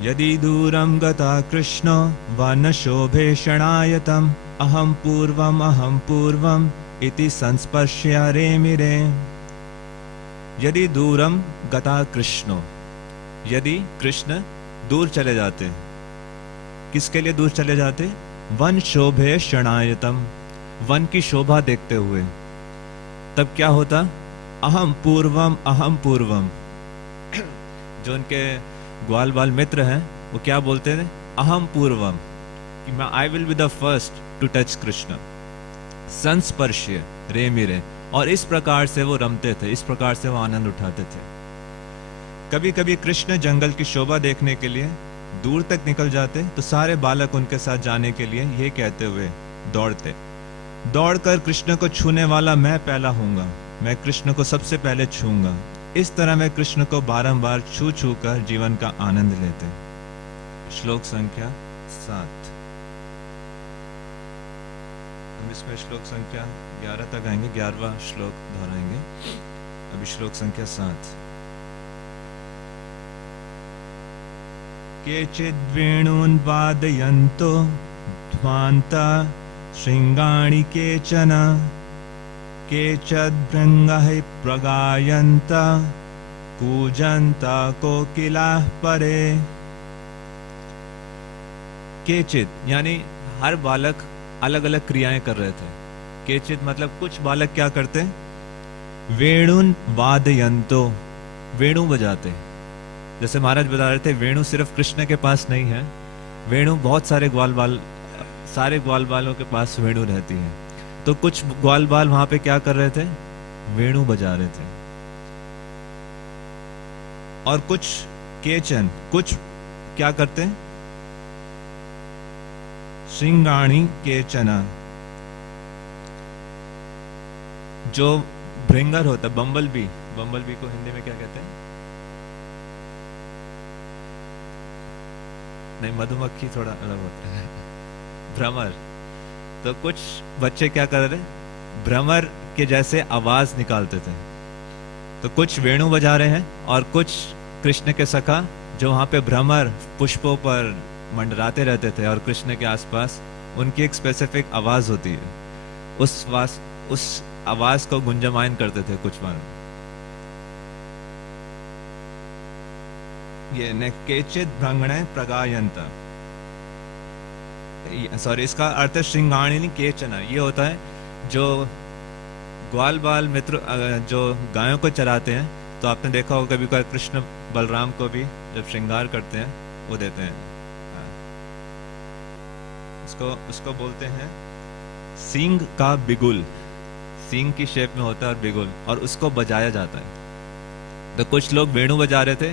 यदि दूरं गता कृष्ण वनशोभे शणायतम् अहं पूर्वम् इति संस्पर्श्य रेमिरे। यदि दूरम गता कृष्णो, यदि कृष्ण दूर चले जाते, किसके लिए दूर चले जाते? वन शोभे शणायतम, वन की शोभा देखते हुए। तब क्या होता? अहम पूर्वम। जो उनके ग्वाल बाल मित्र हैं वो क्या बोलते थे? अहम पूर्वम, कि मैं I will be the first to touch Krishna. संस्पर्श्य रेमिरे, और इस प्रकार से वो रमते थे, इस प्रकार से वो आनंद उठाते थे। कभी कभी कृष्ण जंगल की शोभा देखने के लिए दूर तक निकल जाते, तो सारे बालक उनके साथ जाने के लिए ये कहते हुए दौड़ते, दौड़कर कृष्ण को छूने वाला मैं पहला हूंगा, मैं कृष्ण को सबसे पहले छूंगा। इस तरह मैं कृष्ण को बारंबार छू छू कर जीवन का आनंद लेते। श्लोक संख्या 7। हम इसमें श्लोक संख्या 11 तक आएंगे, 11वां श्लोक दोहराएंगे। अभी श्लोक संख्या 7। केचिद् वेणून् वादयन्तो ध्वान्ता शृङ्गाणि केचन, केचिद् भृङ्गः प्रगायन्त कूजन्त कोकिलाः परे। केचित् यानी हर बालक अलग अलग क्रियाएं कर रहे थे। केचित् मतलब कुछ बालक क्या करते? वेणुन वादयंतो, वेणु बजाते। जैसे महाराज बता रहे थे, वेणु सिर्फ कृष्ण के पास नहीं है, वेणु बहुत सारे ग्वाल बालों के पास वेणु रहती है। तो कुछ ग्वाल बाल वहां पे क्या कर रहे थे? वेणु बजा रहे थे। और कुछ केचन, कुछ क्या करते? श्रृंगाणी केचना, जो भृंगर होता, बम्बल बी को हिंदी में क्या कहते हैं? नहीं, मधुमक्खी थोड़ा अलग होता है, भ्रमर। तो कुछ बच्चे क्या कर रहे? भ्रमर के जैसे आवाज निकालते थे। तो कुछ वेणु बजा रहे हैं, और कुछ कृष्ण के सखा जो वहां पे भ्रमर पुष्पों पर मंडराते रहते थे और कृष्ण के आसपास, उनकी एक स्पेसिफिक आवाज होती है, उस आवाज को गुंजमायन करते थे कुछ बार। ये न केचित भ्रंगणे प्रगायंत, सॉरी, इसका अर्थ है श्रृंगाणी केचना। ये होता है जो ग्वाल बाल मित्र जो गायों को चराते हैं, तो आपने देखा होगा कभी कभी कृष्ण बलराम को भी जब श्रृंगार करते हैं वो देते हैं। उसको बोलते हैं सींग का बिगुल, सींग की शेप में होता है और बिगुल, और उसको बजाया जाता है। तो कुछ लोग वेणु बजा रहे थे,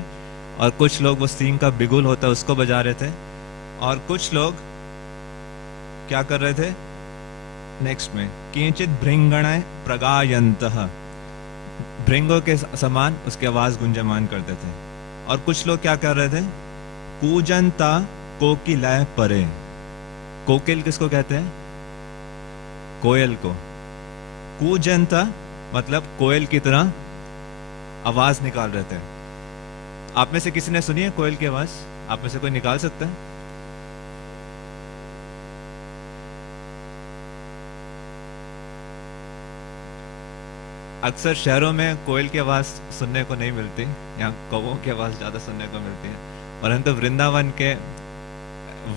और कुछ लोग वो सींग का बिगुल होता है उसको बजा रहे थे, और कुछ लोग क्या कर रहे थे? नेक्स्ट में किंचित भृंगणाय प्रगायन्तः, भृंगों के समान उसकी आवाज गुंजमान करते थे। और कुछ लोग क्या कर रहे थे? कूजंता कोकिलाय परे, कोकिल किसको कहते हैं? कोयल को। कूजंता मतलब कोयल की तरह आवाज निकाल रहे थे। आप में से किसी ने सुनी है कोयल की आवाज? आप में से कोई निकाल सकता है? अक्सर शहरों में कोयल की आवाज सुनने को नहीं मिलती, यहाँ कौवों की आवाज ज्यादा सुनने को मिलती है। परंतु वृंदावन के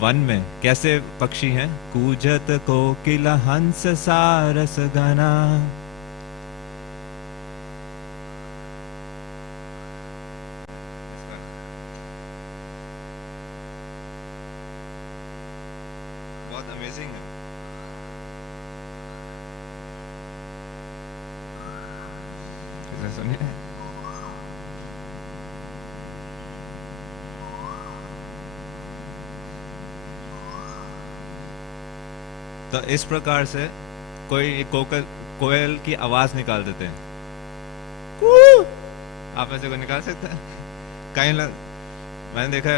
वन में कैसे पक्षी हैं? कूजत कोकिल हंस सारस गना। बहुत अमेजिंग है। सुनिए, तो इस प्रकार से कोई कोयल की आवाज निकाल देते हैं। आप ऐसे को निकाल सकते हैं? कहीं मैंने देखा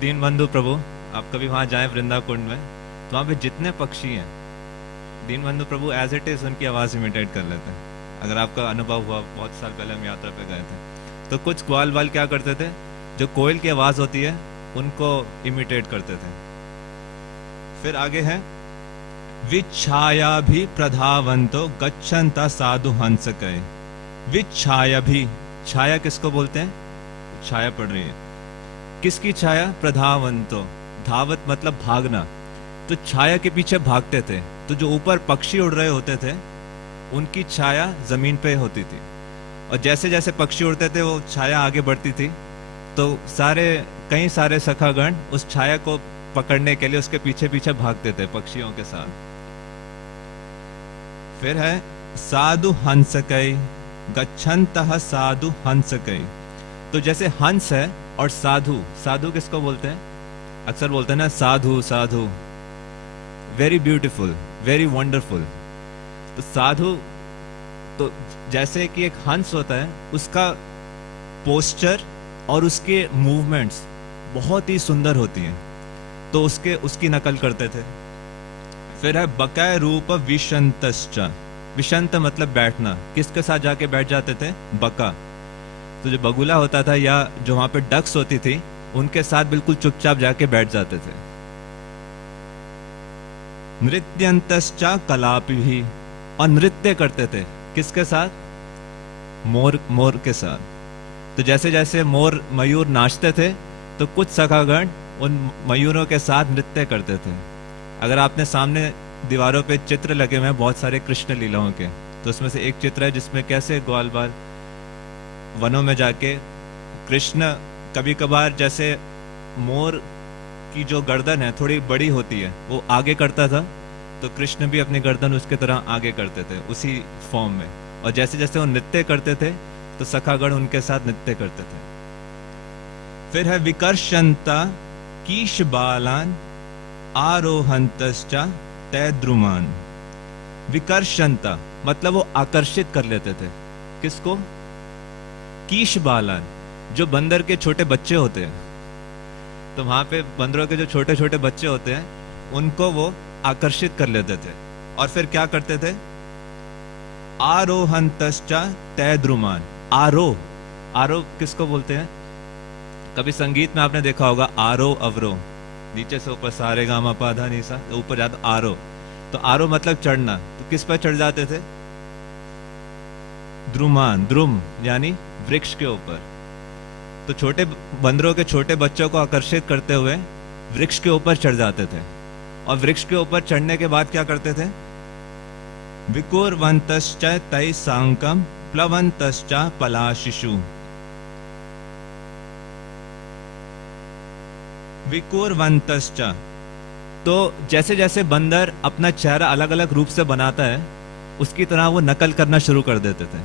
दीन बंधु प्रभु, आप कभी वहां जाएं वृंदा कुंड में, तो वहां पे जितने पक्षी हैं, दीन बंधु प्रभु एज इट इज उनकी आवाज इमिटेट कर लेते हैं। अगर आपका अनुभव हुआ, बहुत साल पहले हम यात्रा पे गए थे, तो कुछ ग्वाल बाल क्या करते थे? जो कोयल की आवाज होती है उनको इमिटेट करते थे। फिर आगे है विच्छाया भी प्रधावंतो गच्छन्ता साधु हंसकै। विच्छाया भी, छाया किसको बोलते हैं? छाया पड़ रही है, किसकी छाया? प्रधावंतो, धावत मतलब भागना, तो छाया के पीछे भागते थे। तो जो ऊपर पक्षी उड़ रहे होते थे उनकी छाया जमीन पे होती थी, और जैसे जैसे पक्षी उड़ते थे वो छाया आगे बढ़ती थी, तो कई सारे सखागण उस छाया को पकड़ने के लिए उसके पीछे पीछे भागते थे पक्षियों के साथ। फिर है साधु हंसकै, गच्छन्तः साधु हंसकै। तो जैसे हंस है और साधु, साधु किसको बोलते हैं? अक्सर बोलते हैं ना साधु साधु, वेरी ब्यूटीफुल, वेरी वंडरफुल। तो साधु, तो जैसे कि एक हंस होता है, उसका पोस्चर और उसके मूवमेंट्स बहुत ही सुंदर होती हैं, तो उसकी नकल करते थे। फिर है बकाय रूप विशंतश्च। विशंत मतलब बैठना, किसके साथ जाके बैठ जाते थे? बका। तो जो बगुला होता था या जो वहां पे डक्स होती थी उनके साथ बिल्कुल चुपचाप जाके बैठ जाते थे। नृत्यंतश्च कलापि, और नृत्य करते थे किसके साथ? मोर के साथ। तो जैसे जैसे मोर मयूर नाचते थे तो कुछ सखागण उन मयूरों के साथ नृत्य करते थे। अगर आपने सामने दीवारों पे चित्र लगे हुए हैं बहुत सारे कृष्ण लीलाओं के, तो उसमें से एक चित्र है जिसमें कैसे ग्वाल बाल वनों में जाके कृष्ण, कभी कभार जैसे मोर की जो गर्दन है थोड़ी बड़ी होती है वो आगे करता था, तो कृष्ण भी अपनी गर्दन उसके तरह आगे करते थे उसी फॉर्म में। और जैसे जैसे वो नृत्य करते थे तो सखागण उनके साथ नृत्य करते थे। फिर है विकर्षंता कीश बालान आरोहंतश्च तैद्रुमान। विकर्षंता मतलब वो आकर्षित कर लेते थे, किसको? कीश बालान, जो बंदर के छोटे बच्चे होते हैं, तो वहां पे बंदरों के जो छोटे छोटे बच्चे होते हैं उनको वो आकर्षित कर लेते थे। और फिर क्या करते थे? आरोहंतश्च तैद्रुमान। आरोह किसको बोलते हैं? कभी संगीत में आपने देखा होगा आरोह अवरोह, नीचे से ऊपर सारे गामा पाधा नीसा, ऊपर जाता आरोह। तो आरोह मतलब चढ़ना, तो किस पर चढ़ जाते थे? द्रुमान, द्रुम यानी वृक्ष के ऊपर। तो छोटे बंदरों के छोटे बच्चों को आकर्षित करते हुए वृक्ष के ऊपर चढ़ जाते थे। और वृक्ष के ऊपर चढ़ने के बाद क्या करते थे? विकुर्वन्तश्च तै सांकम प्लवन्तश्च पलाशिषु। विकुर्वन्तश्च, तो जैसे जैसे बंदर अपना चेहरा अलग अलग रूप से बनाता है उसकी तरह वो नकल करना शुरू कर देते थे।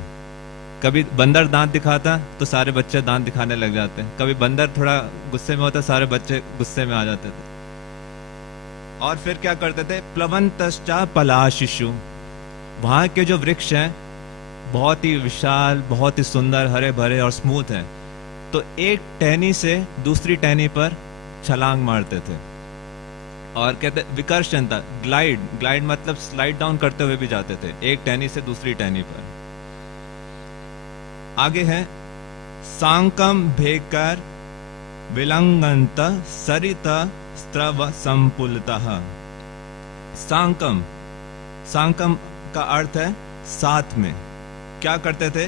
कभी बंदर दांत दिखाता तो सारे बच्चे दांत दिखाने लग जाते हैं, कभी बंदर थोड़ा गुस्से में होता सारे बच्चे गुस्से में आ जाते थे। और फिर क्या करते थे? प्लवन्तश्च पलाशिषु, वहां के जो वृक्ष हैं बहुत ही विशाल, बहुत ही सुंदर, हरे भरे और स्मूथ हैं, तो एक टहनी से दूसरी टहनी पर छलांग मारते थे। और कहते विकर्षणता, ग्लाइड मतलब स्लाइड डाउन करते हुए भी जाते थे एक टहनी से दूसरी टहनी पर। आगे है सांकम भेकर विलंगंत सरित स्त्रव संपुलतः। सांकम का अर्थ है साथ में। क्या करते थे?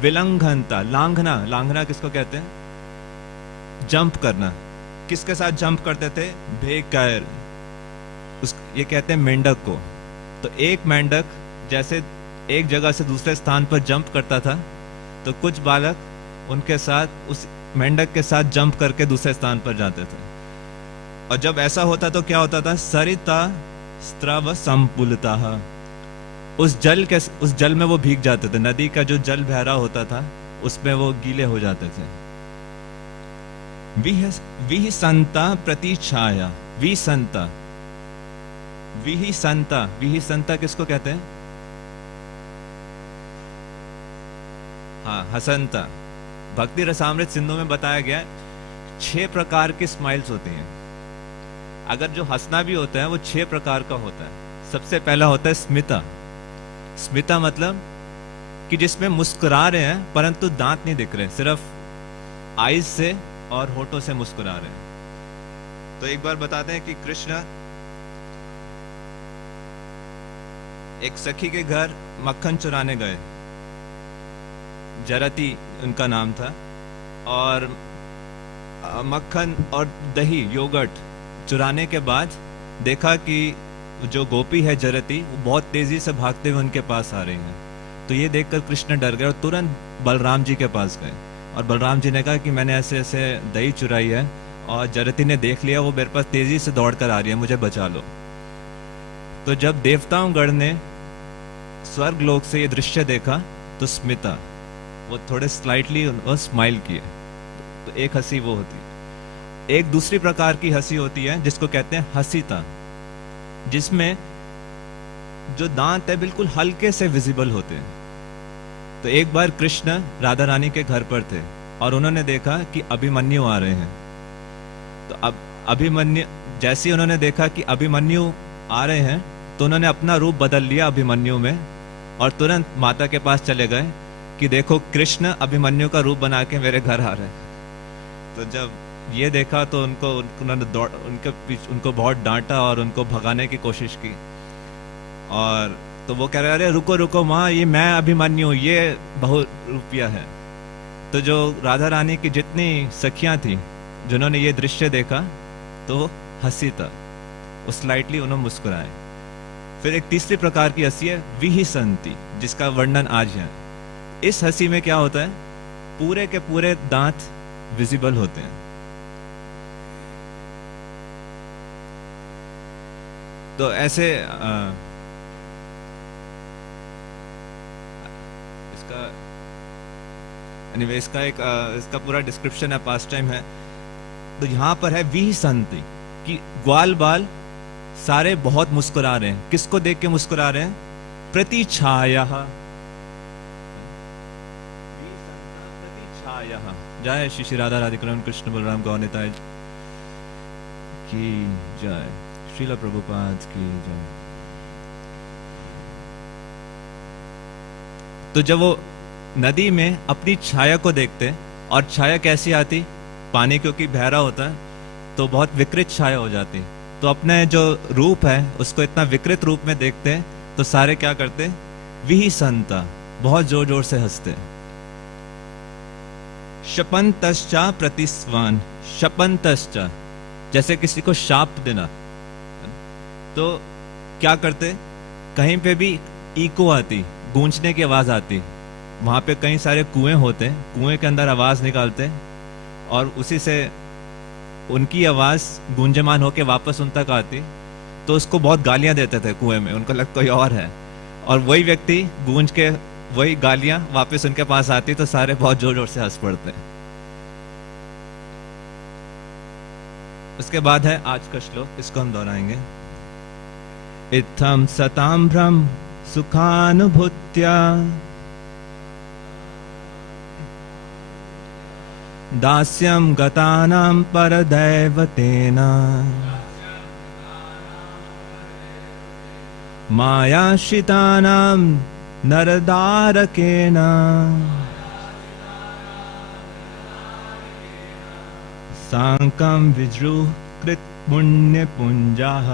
विलंघनता, लांघना किसको कहते हैं? जंप करना। किसके साथ जंप करते थे? भेकर, ये कहते हैं मेंढक को। तो एक मेंढक जैसे एक जगह से दूसरे स्थान पर जंप करता था, तो कुछ बालक उनके साथ उस मेंढक के साथ जंप करके दूसरे स्थान पर जाते थे। और जब ऐसा होता तो क्या होता था? सरिता स्त्रव संपुलतः, उस जल में वो भीग जाते थे। नदी का जो जल बह रहा होता था उसमें वो गीले हो जाते थे। विहसंता प्रतीक्षाया, विहसंता किसको कहते हैं? हाँ, हसंता। भक्ति रसामृत सिंधु में बताया गया 6 प्रकार की स्माइल्स होती हैं। अगर जो हंसना भी होता है वो 6 प्रकार का होता है। सबसे पहला होता है स्मिता। स्मिता मतलब कि जिसमें मुस्कुरा रहे हैं परंतु दांत नहीं दिख रहे, सिर्फ आईज से और होठों से मुस्कुरा रहे हैं। तो एक बार बताते हैं कि कृष्ण एक सखी के घर मक्खन चुराने गए, जरती उनका नाम था, और मक्खन और दही योगर्ट चुराने के बाद देखा कि जो गोपी है जरती वो बहुत तेजी से भागते हुए उनके पास आ रही है। तो ये देखकर कृष्ण डर गए और तुरंत बलराम जी के पास गए, और बलराम जी ने कहा कि मैंने ऐसे ऐसे दही चुराई है और जरती ने देख लिया, वो मेरे पास तेजी से दौड़ कर आ रही है, मुझे बचा लो। तो जब देवताओं गण ने स्वर्ग लोक से ये दृश्य देखा तो स्मिता, वो थोड़े स्लाइटली स्माइल किए। तो एक हंसी वो होती है। एक दूसरी प्रकार की हंसी होती है जिसको कहते हैं हसीता, जिसमें जो दांत है बिल्कुल हल्के से विजिबल होते हैं। तो एक बार कृष्ण राधा रानी के घर पर थे और उन्होंने देखा कि अभिमन्यु आ रहे हैं। तो अब अभिमन्यु, जैसे ही उन्होंने देखा कि अभिमन्यु आ रहे हैं तो उन्होंने अपना रूप बदल लिया अभिमन्यु में, और तुरंत माता के पास चले गए कि देखो कृष्ण अभिमन्यु का रूप बना के मेरे घर आ रहे हैं। तो जब ये देखा तो उन्होंने उनको बहुत डांटा और उनको भगाने की कोशिश की, और तो वो कह रहे अरे रुको रुको माँ, ये मैं अभिमन्यु, ये बहुरूपिया है। तो जो राधा रानी की जितनी सखियां थी जिन्होंने ये दृश्य देखा तो हंसी था, वो स्लाइटली उन्होंने मुस्कुराए। फिर एक तीसरी प्रकार की हंसी है विहिसंती, जिसका वर्णन आज है। इस हंसी में क्या होता है, पूरे के पूरे दांत विजिबल होते हैं। तो ऐसे इसका पूरा डिस्क्रिप्शन है, पास्ट टाइम है। तो यहां पर है विहिसंती कि ग्वाल बाल सारे बहुत मुस्कुरा रहे हैं। किसको देख के मुस्कुरा रहे हैं? प्रतिछाया, प्रतिछाया। जय श्री श्री राधा राधिकृष्ण कृष्ण बलराम गौर निताय की जय, श्रील प्रभुपाद की जय। तो जब वो नदी में अपनी छाया को देखते, और छाया कैसी आती, पानी क्योंकि बहरा होता है तो बहुत विकृत छाया हो जाती, तो अपने जो रूप है उसको इतना विकृत रूप में देखते तो सारे क्या करते, विहिसंता, बहुत जोर जोर से हंसते। शपंतश्चा प्रतिस्वान, शपंतश्चा जैसे किसी को शाप देना, तो क्या करते, कहीं पे भी इको आती, गूंजने की आवाज आती, वहां पे कई सारे कुएं होते, कुएं के अंदर आवाज निकालते और उसी से उनकी आवाज गूंजमान होके वापस उन तक आती, तो उसको बहुत गालियां देते थे कुएं में, उनको लगता कोई और है, और वही व्यक्ति गूंज के वही गालियां वापस उनके पास आती, तो सारे बहुत जोर जोर से हंस पड़ते। उसके बाद है आज का श्लोक, इसको हम दोहराएंगे। इत्थम सताम्भ्रम सुखानुभूत्या दास्यं गतानां परदैवतेन मायाश्रितानां नरदारकेन साङ्कं विजृकृत पुण्यपुञ्जाः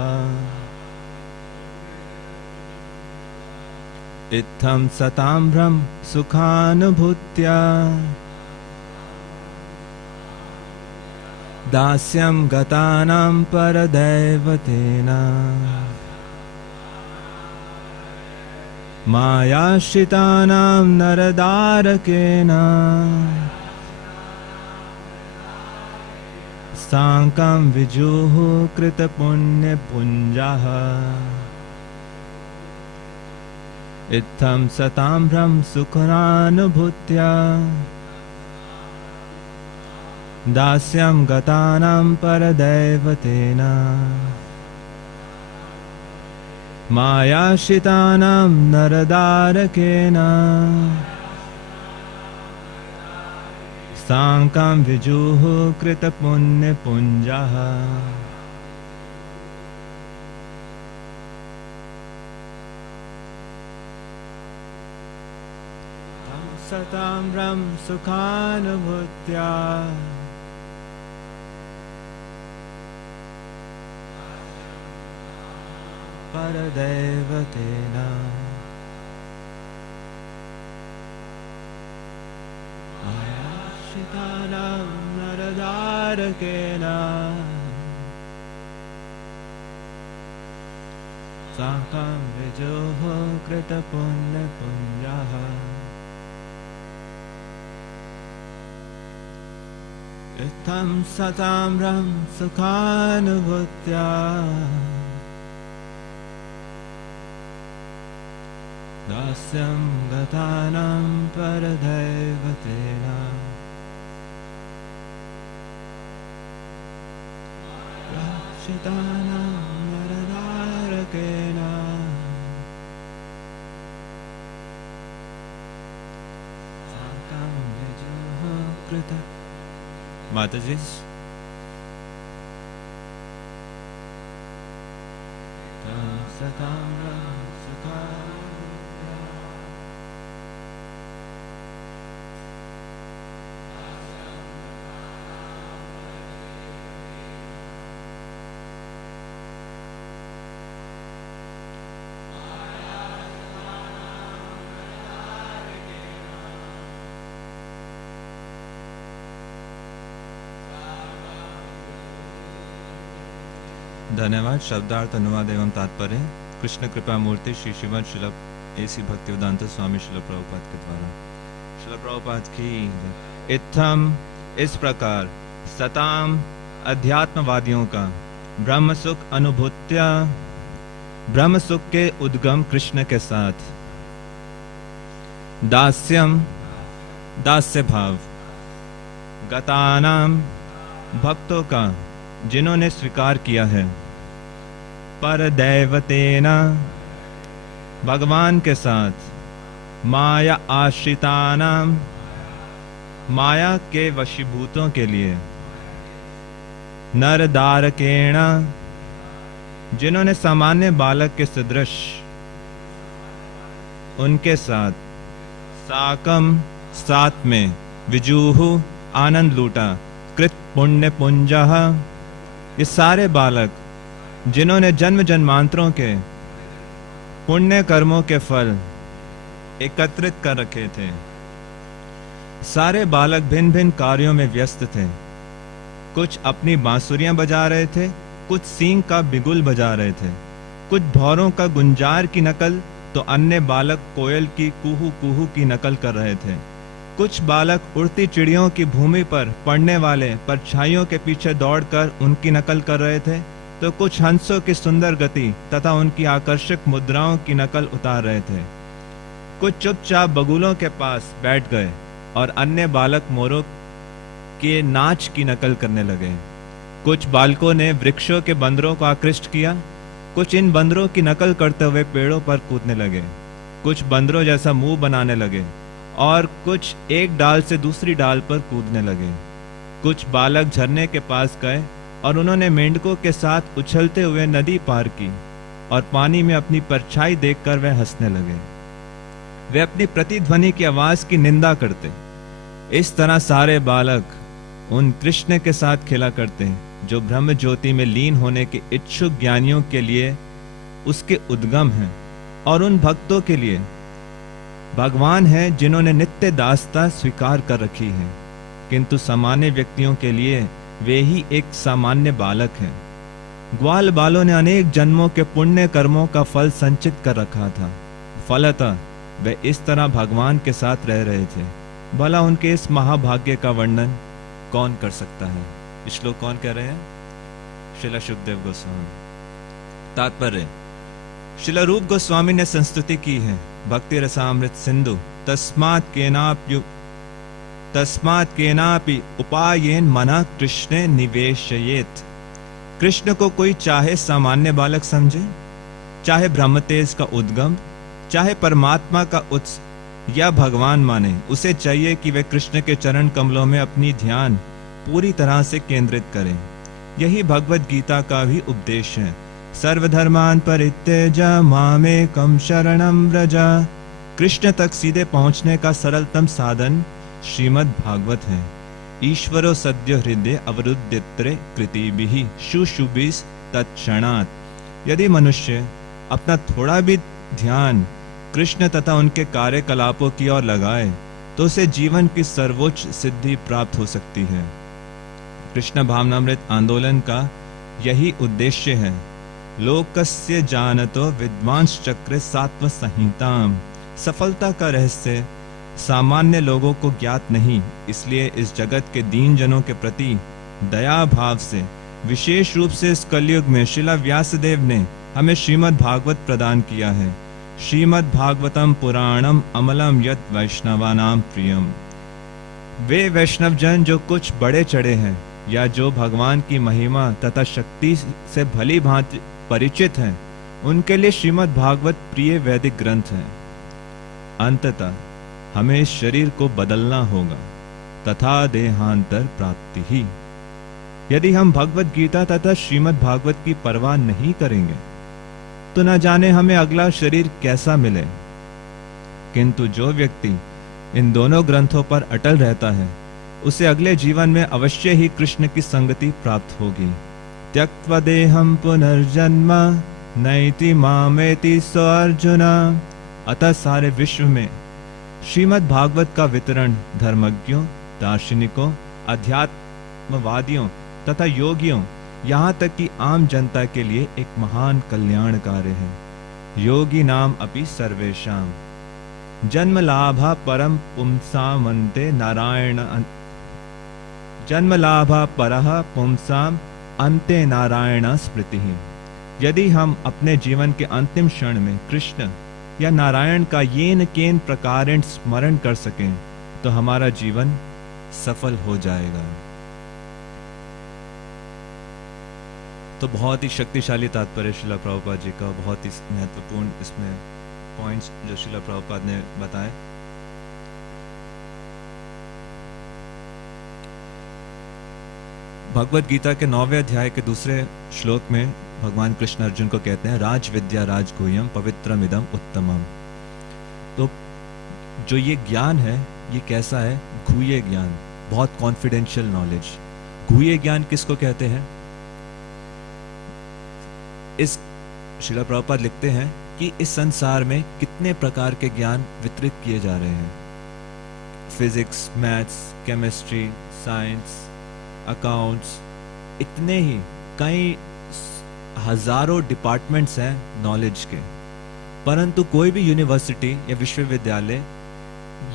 इत्थं सताम्भ्रं सुखानुभूत्या दास्यं गतानां परदैवतेन मायाश्रितानां नरदारकेन साङ्कं विजुः कृतपुण्यपुञ्जाः इत्थं सताम्भ्रं सुखानुभूत्या दास्यं गतानां परदैवतेन मायाश्रितानां नरदारकेन साङ्कं विजुः कृतपुण्यपुञ्जाः। सताम्रं सुखानुभूत्या परदैवतेन आश्रितानां नरदारकेन साकं विजोः कृतपुण्यपुञ्जः इत्थं सताम्रं सुखानुभूत्या दास्यं गतानां परदैवतेन रक्षितानां नरदारकेन साकं विजोः कृत माताजी सताम्रं सुखानुभूत्या धन्यवाद। शब्दार्थ अनुवाद एवं तात्पर्य कृष्ण कृपा मूर्ति श्री श्रीमद शिल एसी भक्तिवेदांत स्वामी शिल प्रभुपाद के द्वारा। शिल प्रभुपाद की इत्थम इस प्रकार सताम अध्यात्मवादियों का ब्रह्म सुख अनुभूत्या ब्रह्म सुख के उद्गम कृष्ण के साथ दास्यम दास्य भाव गतानाम भक्तों का जिन्होंने स्वीकार किया है परदैवतेना भगवान के साथ माया आश्रितानाम माया के वशीभूतों के लिए नरदारकेण जिन्होंने सामान्य बालक के सदृश उनके साथ साकम साथ में विजूहु आनंद लूटा कृत पुण्य पुंजः ये सारे बालक जिन्होंने जन्म जन्मांतरों के पुण्य कर्मों के फल एकत्रित कर रखे थे। सारे बालक भिन्न भिन्न कार्यों में व्यस्त थे। कुछ अपनी बांसुरियां बजा रहे थे, कुछ सींग का बिगुल बजा रहे थे, कुछ भौरों का गुंजार की नकल तो अन्य बालक कोयल की कुहू कुहू की नकल कर रहे थे। कुछ बालक उड़ती चिड़ियों की भूमि पर पड़ने वाले परछाइयों के पीछे दौड़कर उनकी नकल कर रहे थे, तो कुछ हंसों की सुंदर गति तथा उनकी आकर्षक मुद्राओं की नकल उतार रहे थे। कुछ चुपचाप बगुलों के पास बैठ गए और अन्य बालक मोरों के नाच की नकल करने लगे। कुछ बालकों ने वृक्षों के बंदरों को आकृष्ट किया, कुछ इन बंदरों की नकल करते हुए पेड़ों पर कूदने लगे, कुछ बंदरों जैसा मुंह बनाने लगे और कुछ एक डाल से दूसरी डाल पर कूदने लगे। कुछ बालक झरने के पास गए और उन्होंने मेंढकों के साथ उछलते हुए नदी पार की और पानी में अपनी परछाई देखकर वे हंसने लगे। वे अपनी प्रतिध्वनि की आवाज की निंदा करते। इस तरह सारे बालक उन कृष्ण के साथ खेला करते जो ब्रह्म ज्योति में लीन होने के इच्छुक ज्ञानियों के लिए उसके उद्गम हैं और उन भक्तों के लिए भगवान है जिन्होंने नित्य दासता स्वीकार कर रखी है, किंतु सामान्य व्यक्तियों के लिए वे ही एक सामान्य बालक हैं। ग्वाल बालों ने अनेक जन्मों के पुण्य कर्मों का फल संचित कर रखा था, फलतः वे इस तरह भगवान के साथ रह रहे थे। भला उनके इस महाभाग्य का वर्णन कौन कर सकता है। श्लोक कौन कह रहे हैं? श्रील सुखदेव गोस्वामी। तात्पर्य, श्रील रूप गोस्वामी ने संस्तुति की है भक्ति रसामृत सिंधु तस्मात् केनापि उपायेन मना कृष्णे निवेशयेत। कृष्ण को कोई चाहे सामान्य बालक समझे, चाहे ब्रह्मतेज का उद्गम, चाहे परमात्मा का उत्स या भगवान माने, उसे चाहिए कि वे कृष्ण के चरण कमलों में अपनी ध्यान पूरी तरह से केंद्रित करें। यही भगवत गीता का भी उपदेश है। सर्वधर्मान् परित्यज्य मामेकं शरणं व्रज कृष्ण तक सीधे पहुंचने का सरलतम साधन श्रीमद् भागवत है। ईश्वरो सद्यो हृदय अवरुद्धित्रे कृतिभिः शुशुभिः तत्क्षणात्। यदि मनुष्य अपना थोड़ा भी ध्यान कृष्ण तथा उनके कार्यकलापों की ओर लगाए तो उसे जीवन की सर्वोच्च सिद्धि प्राप्त हो सकती है। कृष्ण भावनामृत आंदोलन का यही उद्देश्य है। लोकस्य जानतो विद्वांस चक्र सात्व संहिताम। सफलता का रहस्य सामान्य लोगों को ज्ञात नहीं, इसलिए इस जगत के दीन जनों के प्रति दया भाव से विशेष रूप से इस कलयुग में श्रील व्यासदेव ने हमें श्रीमद् भागवत प्रदान किया है। श्रीमद् भागवतम पुराणम अमलम यत् वैष्णवानाम प्रियम। वे वैष्णव जन जो कुछ बड़े चढ़े हैं या जो भगवान की महिमा तथा शक्ति से भली भांति परिचित हैं, उनके लिए श्रीमद् भागवत प्रिय वैदिक ग्रंथ है। अंततः हमें इस शरीर को बदलना होगा तथा देहांतर प्राप्ति ही। यदि हम भगवत गीता तथा श्रीमद् भागवत की परवाह नहीं करेंगे तो न जाने हमें अगला शरीर कैसा मिले। किंतु जो व्यक्ति इन दोनों ग्रंथों पर अटल रहता है उसे अगले जीवन में अवश्य ही कृष्ण की संगति प्राप्त होगी। त्यक्त्वा देहं पुनर्जन्म नैति मामेति सो अर्जुन। अतः सारे विश्व में श्रीमद् भागवत का वितरण धर्मज्ञों, दार्शनिकों, अध्यात्मवादियों तथा योगियों, यहाँ तक कि आम जनता के लिए एक महान कल्याण कार्य है। योगी नाम अपि सर्वेशाम जन्म लाभा परम पुंसामन्ते नारायण। जन्म लाभा परः पुंसाम अन्ते नारायण स्मृति। यदि हम अपने जीवन के अंतिम क्षण में कृष्ण या नारायण का येन केन प्रकारेण स्मरण कर सकें तो हमारा जीवन सफल हो जाएगा। तो बहुत ही शक्तिशाली तात्पर्य श्रील प्रभुपाद जी का, बहुत ही महत्वपूर्ण इसमें पॉइंट्स जो श्रील प्रभुपाद ने बताए। भगवत गीता के 9वें अध्याय के दूसरे श्लोक में भगवान कृष्ण अर्जुन को कहते हैं राज विद्या राज गुह्यम पवित्रमिदम उत्तमम। तो जो ये ज्ञान है ये कैसा है? गुह्य ज्ञान, बहुत कॉन्फिडेंशियल नॉलेज। गुह्य ज्ञान किसको कहते हैं? इस श्रील प्रभुपाद लिखते हैं कि इस संसार में कितने प्रकार के ज्ञान वितरित किए जा रहे हैं। Physics, maths, chemistry, science, accounts, इतने ही कई हजारों डिपार्टमेंट्स हैं नॉलेज के, परंतु कोई भी यूनिवर्सिटी या विश्वविद्यालय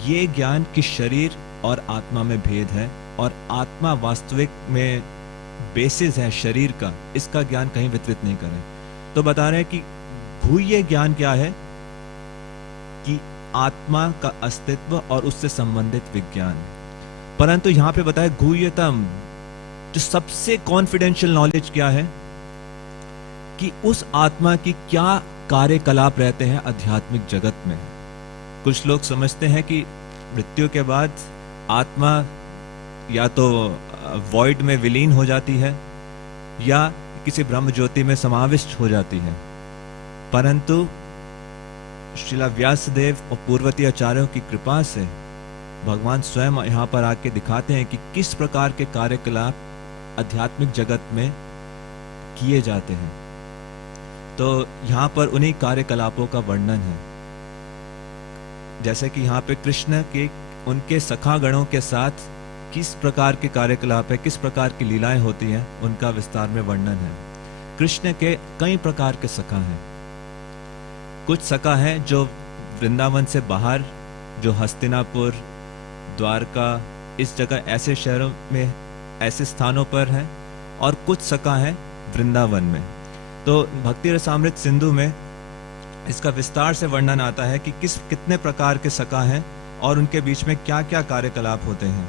ये ज्ञान कि शरीर और आत्मा में भेद है और आत्मा वास्तविक में बेसिस है शरीर का, इसका ज्ञान कहीं वितरित नहीं करें। तो बता रहे हैं कि गुह्य ज्ञान क्या है कि आत्मा का अस्तित्व और उससे संबंधित विज्ञान। परंतु यहां पे बताया गुह्यतम, जो सबसे कॉन्फिडेंशियल नॉलेज क्या है कि उस आत्मा की क्या कार्यकलाप रहते हैं आध्यात्मिक जगत में। कुछ लोग समझते हैं कि मृत्यु के बाद आत्मा या तो वॉइड में विलीन हो जाती है या किसी ब्रह्म ज्योति में समाविष्ट हो जाती है, परंतु श्रील व्यासदेव और पूर्ववर्ती आचार्यों की कृपा से भगवान स्वयं यहाँ पर आके दिखाते हैं कि किस प्रकार के कार्यकलाप आध्यात्मिक जगत में किए जाते हैं। तो यहाँ पर उन्हीं कार्यकलापों का वर्णन है, जैसे कि यहाँ पे कृष्ण के उनके सखा गणों के साथ किस प्रकार के कार्यकलाप है, किस प्रकार की लीलाएं होती हैं, उनका विस्तार में वर्णन है। कृष्ण के कई प्रकार के सखा हैं। कुछ सखा हैं जो वृंदावन से बाहर, जो हस्तिनापुर, द्वारका, इस जगह ऐसे शहरों में, ऐसे स्थानों पर हैं, और कुछ सखा हैं वृंदावन में। तो भक्ति रसामृत सिंधु में इसका विस्तार से वर्णन आता है कि कितने प्रकार के सखा हैं और उनके बीच में क्या क्या कार्यकलाप होते हैं।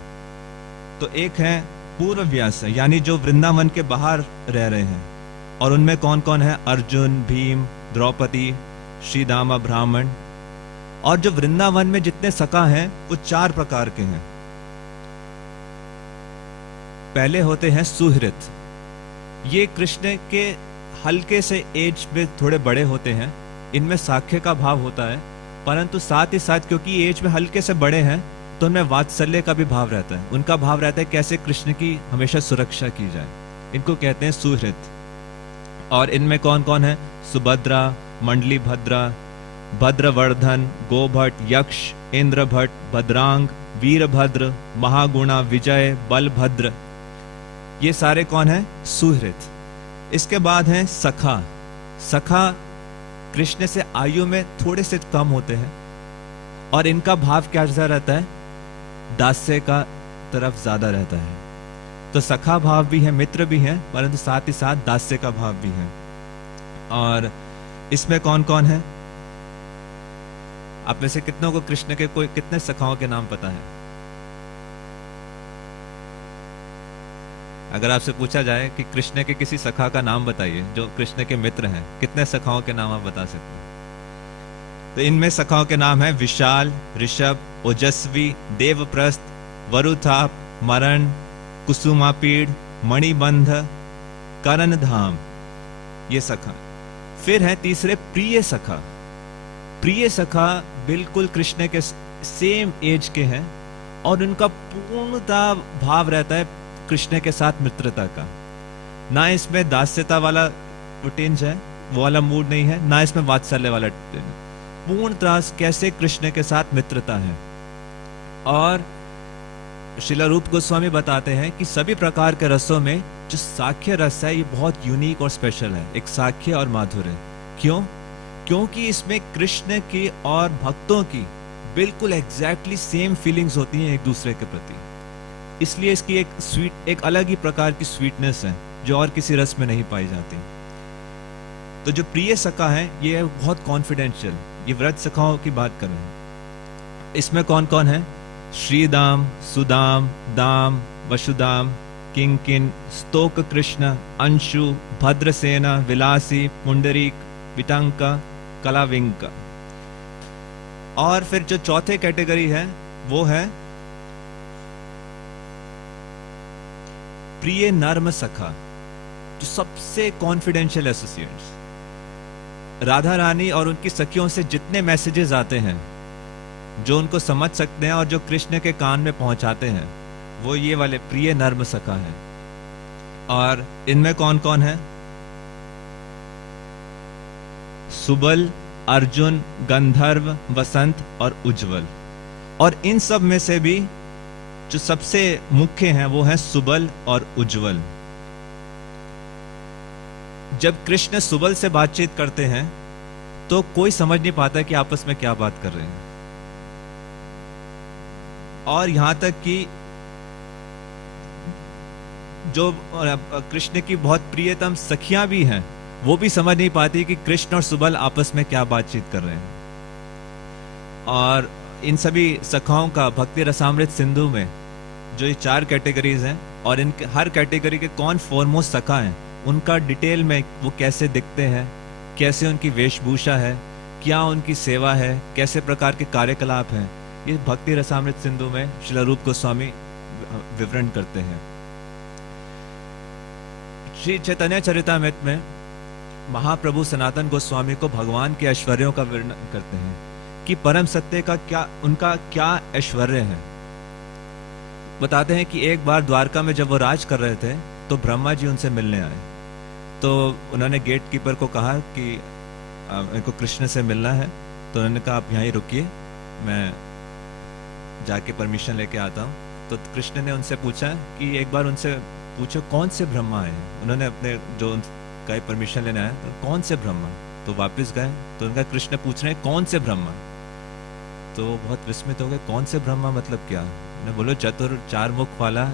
तो एक है पूर्व व्यास, यानी जो वृंदावन के बाहर रह रहे हैं, और उनमें कौन कौन है? अर्जुन, भीम, द्रौपदी, श्री दामा ब्राह्मण। और जो वृंदावन में जितने सखा हैं वो 4 प्रकार के हैं। पहले होते हैं सुहृत। ये कृष्ण के हल्के से एज में थोड़े बड़े होते हैं, इनमें साख्य का भाव होता है, परंतु साथ ही साथ क्योंकि एज में हल्के से बड़े हैं तो उनमें वात्सल्य का भी भाव रहता है। उनका भाव रहता है कैसे कृष्ण की हमेशा सुरक्षा की जाए। इनको कहते हैं सुहृद। और इनमें कौन कौन है? सुभद्रा, मंडली भद्रा, भद्रवर्धन, गोभट, यक्ष, इंद्रभट, भद्रांग, वीरभद्र, महागुणा, विजय, बलभद्र, ये सारे कौन है? सुहृद। इसके बाद है सखा। सखा कृष्ण से आयु में थोड़े से कम होते हैं और इनका भाव क्या रहता है? दास्य का तरफ ज्यादा रहता है। तो सखा भाव भी है, मित्र भी है, परंतु साथ ही साथ दास्य का भाव भी है। और इसमें कौन कौन है? आप में से कितनों को कृष्ण के कोई कितने सखाओं के नाम पता है? अगर आपसे पूछा जाए कि कृष्ण के किसी सखा का नाम बताइए जो कृष्ण के मित्र हैं, कितने सखाओं के नाम आप बता सकते हैं? तो इनमें सखाओं के नाम है विशाल, ऋषभ, ओजस्वी, देवप्रस्थ, वरुथाप, मरण, कुसुमापीड़, मणिबंध, करणधाम, ये सखा। फिर है तीसरे प्रिय सखा। प्रिय सखा बिल्कुल कृष्ण के सेम एज के हैं और उनका पूर्णतः भाव रहता है कृष्ण के साथ मित्रता का। ना इसमें दास्यता वाला टिंज है, वो वाला मूड नहीं है, ना इसमें वात्सल्य वाला टिंज। पूर्णतः कैसे कृष्ण के साथ मित्रता है। और श्रील रूप गोस्वामी बताते हैं कि सभी प्रकार के रसों में जो साख्य रस है ये बहुत यूनिक और स्पेशल है, एक साख्य और माधुर्य। क्यों? क्योंकि इसमें कृष्ण की और भक्तों की बिल्कुल एग्जैक्टली सेम फीलिंग्स होती हैं एक दूसरे के प्रति। इसलिए इसकी एक स्वीट, एक अलग ही प्रकार की स्वीटनेस है जो और किसी रस में नहीं पाई जाती। तो जो प्रिय सखा है ये बहुत कॉन्फिडेंशियल, ये व्रत सखाओं की बात कर रहे हैं। इसमें कौन कौन है? श्रीदाम, सुदाम, दाम, वसुदाम, किंकिन, स्तोक कृष्ण, अंशु, भद्रसेना, विलासी, पुंडरीक, विटांका, कलाविंका। और फिर जो चौथे कैटेगरी है वो है प्रिय नर्म सखा, जो सबसे कॉन्फिडेंशियल एसोसिएट्स। राधा रानी और उनकी सखियों से जितने मैसेजेस आते हैं जो उनको समझ सकते हैं और जो कृष्ण के कान में पहुंचाते हैं, वो ये वाले प्रिय नर्म सखा हैं। और इनमें कौन कौन है? सुबल, अर्जुन, गंधर्व, वसंत और उज्जवल। और इन सब में से भी जो सबसे मुख्य हैं वो है सुबल और उज्जवल। जब कृष्ण सुबल से बातचीत करते हैं तो कोई समझ नहीं पाता कि आपस में क्या बात कर रहे हैं। और यहां तक कि जो कृष्ण की बहुत प्रियतम सखियां भी हैं वो भी समझ नहीं पाती कि कृष्ण और सुबल आपस में क्या बातचीत कर रहे हैं। और इन सभी सखाओं का भक्ति रसामृत सिंधु में जो ये 4 कैटेगरीज हैं और इनके हर कैटेगरी के कौन फॉरमोस्ट सखा हैं, उनका डिटेल में वो कैसे दिखते हैं, कैसे उनकी वेशभूषा है, क्या उनकी सेवा है, कैसे प्रकार के कार्यकलाप हैं, ये भक्ति रसामृत सिंधु में श्रील रूप गोस्वामी विवरण करते हैं। श्री चैतन्य चरितामृत में महाप्रभु सनातन गोस्वामी को भगवान के ऐश्वर्यों का वर्णन करते हैं कि परम सत्य का क्या, उनका क्या ऐश्वर्य है। बताते हैं कि एक बार द्वारका में जब वो राज कर रहे थे तो ब्रह्मा जी उनसे मिलने आए। तो उन्होंने गेट कीपर को कहा कि इनको कृष्ण से मिलना है। तो उन्होंने कहा आप यहीं रुकिए, मैं जाके परमिशन लेके आता हूँ। तो कृष्ण ने उनसे पूछा कि एक बार उनसे पूछो कौन से ब्रह्मा है। उन्होंने अपने जो उनका परमिशन लेने आया तो कौन से ब्रह्मा, तो वापस गए तो उनका कृष्ण पूछ रहे हैं कौन से ब्रह्मा। तो बहुत विस्मित हो गए, कौन से ब्रह्मा मतलब क्या? ने बोलो चतुर 4 मुख वाला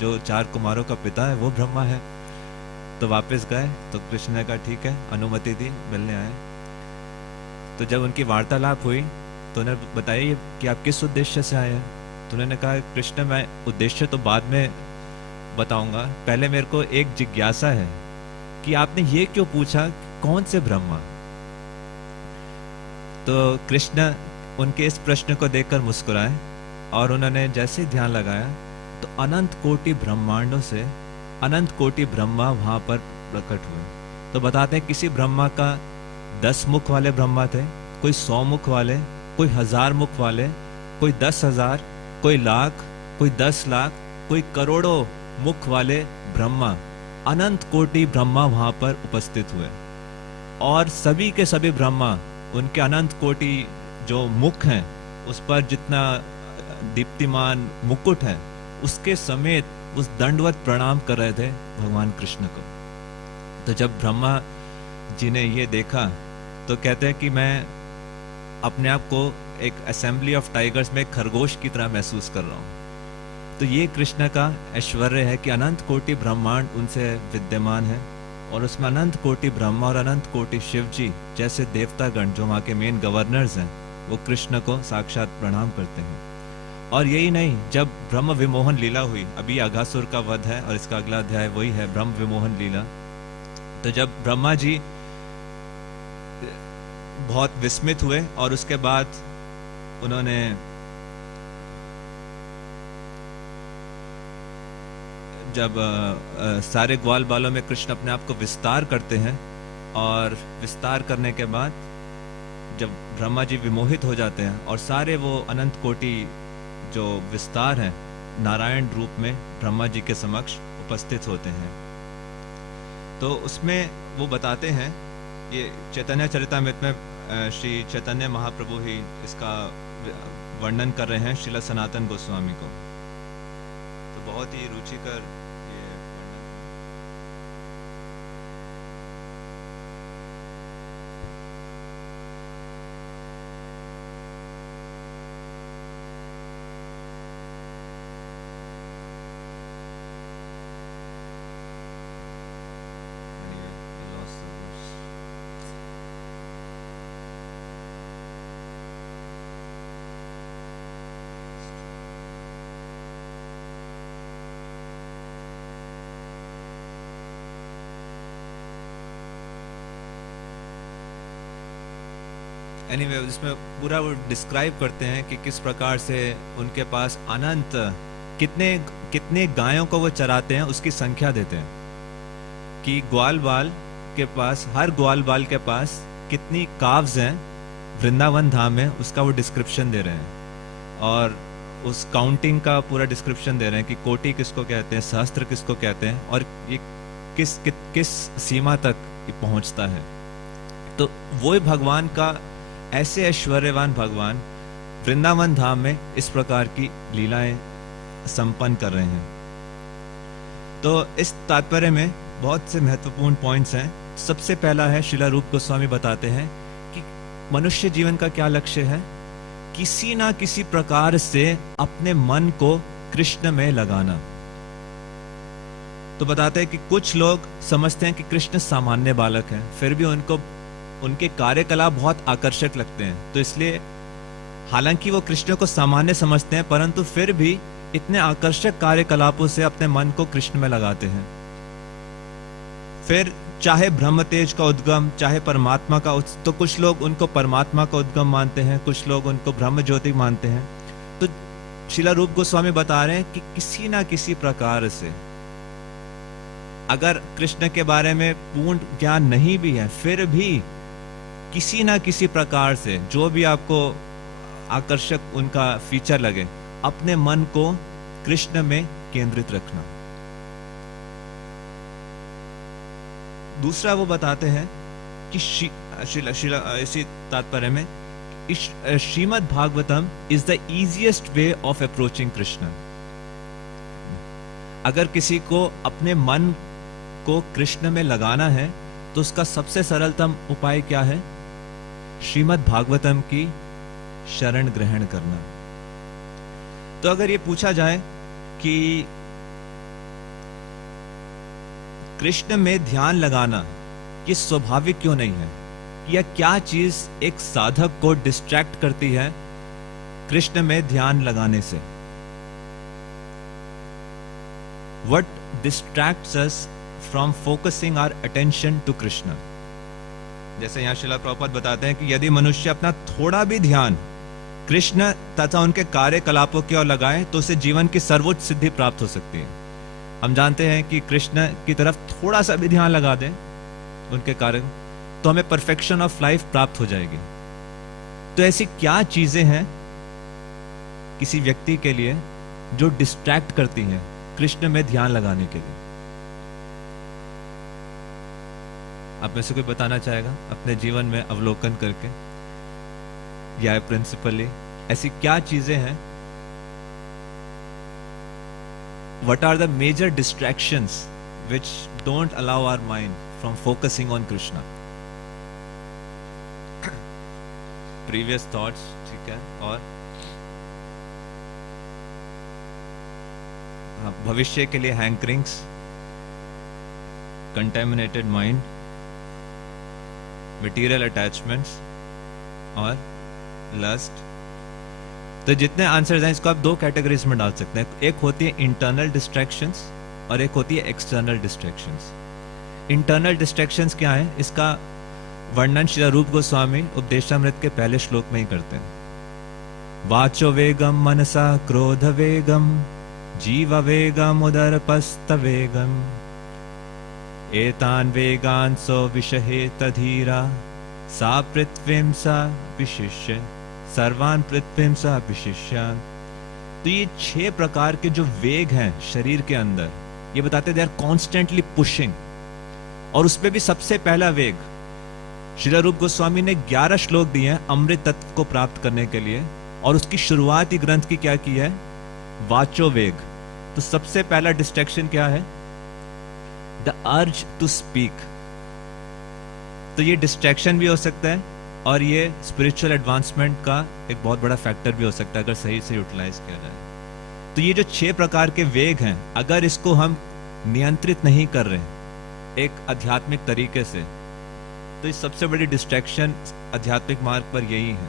जो 4 कुमारों का पिता है वो ब्रह्मा है। तो वापस गए तो कृष्ण ने कहा ठीक है, अनुमति दी, मिलने आए। तो जब उनकी वार्तालाप हुई तो उन्हें बताइए कि आप किस उद्देश्य से आए हैं। तो उन्होंने कहा कृष्ण मैं उद्देश्य तो बाद में बताऊंगा, पहले मेरे को एक जिज्ञासा है कि आपने ये क्यों पूछा कौन से ब्रह्मा। तो कृष्ण उनके इस प्रश्न को देखकर मुस्कुराए और उन्होंने जैसे ही ध्यान लगाया तो अनंत कोटि ब्रह्मांडों से अनंत कोटि ब्रह्मा वहां पर प्रकट हुए। तो बताते हैं किसी ब्रह्मा का 10 मुख वाले ब्रह्मा थे, कोई 100 मुख वाले, कोई 1000 मुख वाले, कोई 10,000, कोई लाख, कोई 10 लाख, कोई करोड़ों मुख वाले ब्रह्मा, अनंत कोटि ब्रह्मा वहां पर उपस्थित हुए। और सभी के सभी ब्रह्मा उनके अनंत कोटि जो मुख हैं उस पर जितना दीप्तिमान मुकुट है उसके समेत उस दंडवत प्रणाम कर रहे थे भगवान कृष्ण को। तो जब ब्रह्मा जी ने ये देखा तो कहते हैं कि मैं अपने आप को एक असेंबली ऑफ टाइगर्स में खरगोश की तरह महसूस कर रहा हूँ। तो ये कृष्ण का ऐश्वर्य है कि अनंत कोटि ब्रह्मांड उनसे विद्यमान है और उसमें अनंत कोटि ब्रह्मा और अनंत कोटि शिव जी जैसे देवतागण जो वहाँ के मेन गवर्नर्स हैं वो कृष्ण को साक्षात प्रणाम करते हैं। और यही नहीं, जब ब्रह्म विमोहन लीला हुई, अभी अघासुर का वध है और इसका अगला अध्याय वही है ब्रह्म विमोहन लीला। तो जब ब्रह्मा जी बहुत विस्मित हुए और उसके बाद उन्होंने जब सारे ग्वाल बालों में कृष्ण अपने आप को विस्तार करते हैं और विस्तार करने के बाद जब ब्रह्मा जी विमोहित हो जाते हैं और सारे वो अनंत कोटि जो विस्तार है नारायण रूप में ब्रह्मा जी के समक्ष उपस्थित होते हैं। तो उसमें वो बताते हैं, ये चैतन्य चरितामृत में श्री चैतन्य महाप्रभु ही इसका वर्णन कर रहे हैं श्रील सनातन गोस्वामी को। तो बहुत ही रुचिकर ये वर्णन। एनीवे इसमें पूरा वो डिस्क्राइब करते हैं कि किस प्रकार से उनके पास अनंत कितने गायों को वो चराते हैं, उसकी संख्या देते हैं कि ग्वाल बाल के पास, हर ग्वाल बाल के पास कितनी काव्स हैं वृंदावन धाम में, उसका वो डिस्क्रिप्शन दे रहे हैं। और उस काउंटिंग का पूरा डिस्क्रिप्शन दे रहे हैं कि कोटि किसको कहते हैं, सहस्त्र किसको कहते हैं और ये किस सीमा तक पहुंचता है। तो वो भगवान का, ऐसे ऐश्वर्यवान भगवान वृंदावन धाम में इस प्रकार की लीलाएं संपन्न कर रहे हैं। तो इस तात्पर्य में बहुत से महत्वपूर्ण पॉइंट्स हैं। सबसे पहला है, श्रील रूप गोस्वामी बताते हैं कि मनुष्य जीवन का क्या लक्ष्य है, किसी ना किसी प्रकार से अपने मन को कृष्ण में लगाना। तो बताते हैं कि कुछ लोग समझते हैं कि कृष्ण सामान्य बालक हैं, फिर भी उनके कार्यकलाप बहुत आकर्षक लगते हैं, तो इसलिए हालांकि वो कृष्ण को सामान्य समझते हैं परंतु फिर भी इतने आकर्षक कार्यकलापों से अपने मन को कृष्ण में लगाते हैं। फिर चाहे ब्रह्म तेज का उद्गम, चाहे परमात्मा का, तो कुछ लोग उनको परमात्मा का उद्गम मानते हैं, कुछ लोग उनको ब्रह्म ज्योति मानते हैं। तो श्रील रूप गोस्वामी बता रहे हैं कि किसी ना किसी प्रकार से अगर कृष्ण के बारे में पूर्ण ज्ञान नहीं भी है, फिर भी किसी ना किसी प्रकार से जो भी आपको आकर्षक उनका फीचर लगे, अपने मन को कृष्ण में केंद्रित रखना। दूसरा वो बताते हैं कि इसी तात्पर्य में Shrimad Bhagavatam is the easiest way of approaching Krishna. अगर किसी को अपने मन को कृष्ण में लगाना है तो उसका सबसे सरलतम उपाय क्या है? श्रीमद् भागवतम की शरण ग्रहण करना। तो अगर ये पूछा जाए कि कृष्ण में ध्यान लगाना ये स्वाभाविक क्यों नहीं है, या क्या चीज एक साधक को डिस्ट्रैक्ट करती है कृष्ण में ध्यान लगाने से? What distracts us from focusing our attention to Krishna? जैसे यहाँ श्रील प्रभुपाद बताते हैं कि यदि मनुष्य अपना थोड़ा भी ध्यान कृष्ण तथा उनके कार्यकलापों की ओर लगाए तो उसे जीवन की सर्वोच्च सिद्धि प्राप्त हो सकती है। हम जानते हैं कि कृष्ण की तरफ थोड़ा सा भी ध्यान लगा दें उनके कार्य, तो हमें परफेक्शन ऑफ लाइफ प्राप्त हो जाएगी। तो ऐसी क्या चीजें हैं किसी व्यक्ति के लिए जो डिस्ट्रैक्ट करती हैं कृष्ण में ध्यान लगाने के लिए? आप में से कोई बताना चाहेगा अपने जीवन में अवलोकन करके, या प्रिंसिपली ऐसी क्या चीजें हैं? What are the major distractions which don't allow our mind from focusing on Krishna? Previous thoughts, ठीक है, और भविष्य के लिए हैंकरिंग्स, contaminated mind, material attachments और lust. तो जितने आंसर्स हैं इसको आप दो कैटेगरीज में डाल सकते हैं. एक होती है इंटरनल डिस्ट्रैक्शंस और एक होती है एक्सटर्नल डिस्ट्रैक्शंस. इंटरनल डिस्ट्रैक्शंस क्या है, इसका वर्णन श्री रूप गोस्वामी उपदेशामृत के पहले श्लोक में ही करते हैं. वाचो वेगम मनसा क्रोध वेगम जीव वेगम उदरपस्त वेगम एतान वेगान सो विषहे तधीरा सा पृथ्वीं सा विशिष्य सर्वान पृथ्वीं सा विशिष्यान. तो ये 6 प्रकार के जो वेग हैं शरीर के अंदर, ये बताते दे आर कॉन्स्टेंटली पुशिंग. और उसमें भी सबसे पहला वेग श्री रूप गोस्वामी ने 11 श्लोक दिए हैं अमृत तत्व को प्राप्त करने के लिए, और उसकी शुरुआत ही ग्रंथ की क्या की है, वाचो वेग. तो सबसे पहला डिस्ट्रैक्शन क्या है, द अर्ज टू स्पीक. तो ये डिस्ट्रैक्शन भी हो सकता है और ये स्पिरिचुअल एडवांसमेंट का एक बहुत बड़ा फैक्टर भी हो सकता है अगर सही से यूटिलाइज किया जाए. तो ये जो 6 प्रकार के वेग हैं, अगर इसको हम नियंत्रित नहीं कर रहे एक आध्यात्मिक तरीके से, तो इस सबसे बड़ी डिस्ट्रैक्शन आध्यात्मिक मार्ग पर यही है,